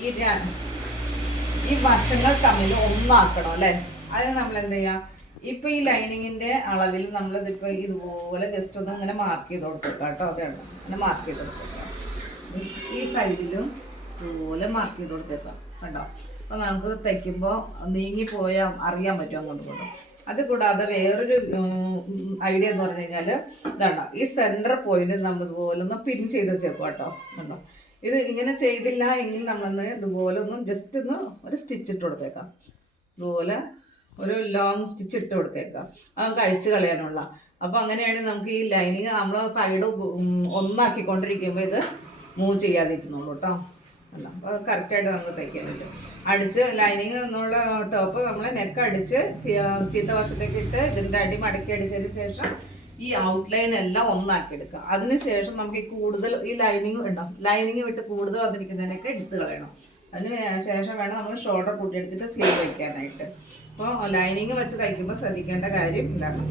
ഈ ഈ വശങ്ങൾ തമ്മിൽ ഒന്നാക്കണം അല്ലേ? അതിന് നമ്മൾ എന്ത് ചെയ്യാം? ഇപ്പൊ ഈ ലൈനിങ്ങിന്റെ അളവിൽ നമ്മളിതിപ്പോ ഇതുപോലെ ജസ്റ്റ് ഒന്ന് ഇങ്ങനെ മാർക്ക് ചെയ്ത് കൊടുത്തേക്കാം കേട്ടോ. അതാണ് അങ്ങനെ മാർക്ക് ചെയ്ത് കൊടുത്തേക്കാം. ഈ സൈഡിലും ഇതുപോലെ മാർക്ക് ചെയ്ത് കൊടുത്തേക്കാം കേട്ടോ. അപ്പൊ നമുക്ക് തയ്ക്കുമ്പോൾ നീങ്ങിപ്പോയാൽ അറിയാൻ പറ്റും അങ്ങോട്ട് കൊണ്ടും. അത് കൂടാതെ വേറൊരു ഐഡിയ എന്ന് പറഞ്ഞു കഴിഞ്ഞാൽ ഇതാണ്, ഈ സെൻറ്റർ പോയിന്റ് നമ്മൾ ഇതുപോലെ ഒന്ന് പിൻ ചെയ്ത് വെച്ചേക്കും കേട്ടോ. കണ്ടോ, ഇത് ഇങ്ങനെ ചെയ്തില്ല എങ്കിൽ നമ്മളൊന്ന് ഇതുപോലെ ഒന്ന് ജസ്റ്റ് ഒന്ന് ഒരു സ്റ്റിച്ച് ഇട്ട് കൊടുത്തേക്കാം. ഇതുപോലെ ഒരു ലോങ് സ്റ്റിച്ച് ഇട്ട് കൊടുത്തേക്കാം, അത് കഴിച്ച് കളയാനുള്ള. അപ്പോൾ അങ്ങനെയാണെങ്കിൽ നമുക്ക് ഈ ലൈനിങ് നമ്മൾ സൈഡ് ഒന്നാക്കിക്കൊണ്ടിരിക്കുമ്പോൾ ഇത് മൂവ് ചെയ്യാതിരിക്കുന്നുള്ളൂ കേട്ടോ. അല്ല, അപ്പോൾ കറക്റ്റായിട്ട് നമുക്ക് തയ്ക്കാൻ പറ്റും. അടിച്ച് ലൈനിങ് എന്നുള്ള ടോപ്പ് നമ്മൾ നെക്ക് അടിച്ച് ചീത്ത വശത്തേക്ക് ഇട്ട് ഇതിൻ്റെ അടി മടക്കി അടിച്ചതിന് ശേഷം ഈ ഔട്ട്ലൈൻ എല്ലാം ഒന്നാക്കി എടുക്കുക. അതിനുശേഷം നമുക്ക് ഈ കൂടുതൽ ഈ ലൈനിങ് ഉണ്ടാവും, ലൈനിങ് വിട്ട് കൂടുതൽ വന്നിരിക്കുന്നതിനൊക്കെ എടുത്ത് കളയണം. അതിന് ശേഷം വേണം നമ്മൾ ഷോൾഡർ കൂട്ടിയെടുത്തിട്ട് സ്ലീവ് വയ്ക്കാനായിട്ട്. അപ്പോൾ ലൈനിങ് വെച്ച് തയ്ക്കുമ്പോൾ ശ്രദ്ധിക്കേണ്ട കാര്യം ഇതാണ്.